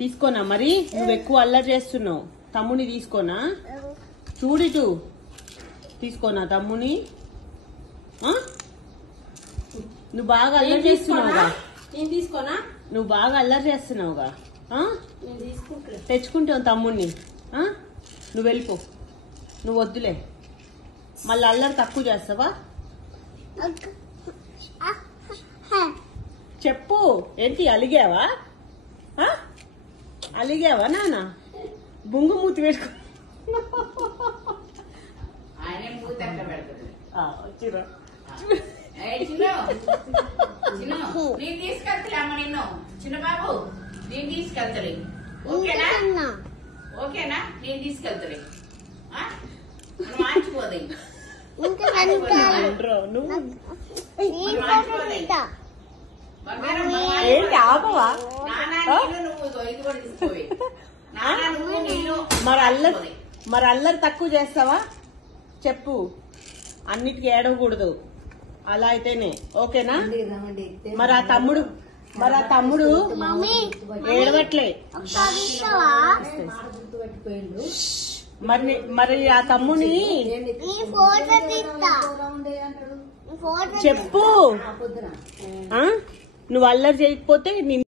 తీసుకోనా మరి? నువ్వు ఎక్కువ అల్లరి చేస్తున్నావు. తమ్ముని తీసుకోనా? చూడిటు తీసుకోనా తమ్ముని? నువ్వు బాగా అల్లరి చేస్తున్నావుగా. నేను తీసుకోనా? నువ్వు బాగా అల్లరి చేస్తున్నావుగా. తెచ్చుకుంటావు తమ్ముడిని. నువ్వు వెళ్ళిపో. నువ్వు వద్దులే. మళ్ళీ అల్లరి తక్కువ చేస్తావా? చెప్పు. ఏంటి అలిగావా? అలిగావా నాన్న? బొంగు మూతి పెట్టుకో. వచ్చిరా నేను తీసుకెళ్తామా నిన్ను? చిన్న బాబు నేను తీసుకెళ్తాను. ఓకేనా? ఓకేనా? నేను తీసుకెళ్తాను. మార్చిపోదాయి. ఏంటి ఆపవా? మరి అల్లరి తక్కువ చేస్తావా? చెప్పు. అన్నిటికీ ఏడవకూడదు. అలా అయితేనే ఓకేనా? మరి ఆ తమ్ముడు ఏడవట్లే. మరి ఆ తమ్ముని చెప్పు. నువ్వు అల్లరి చేయకపోతే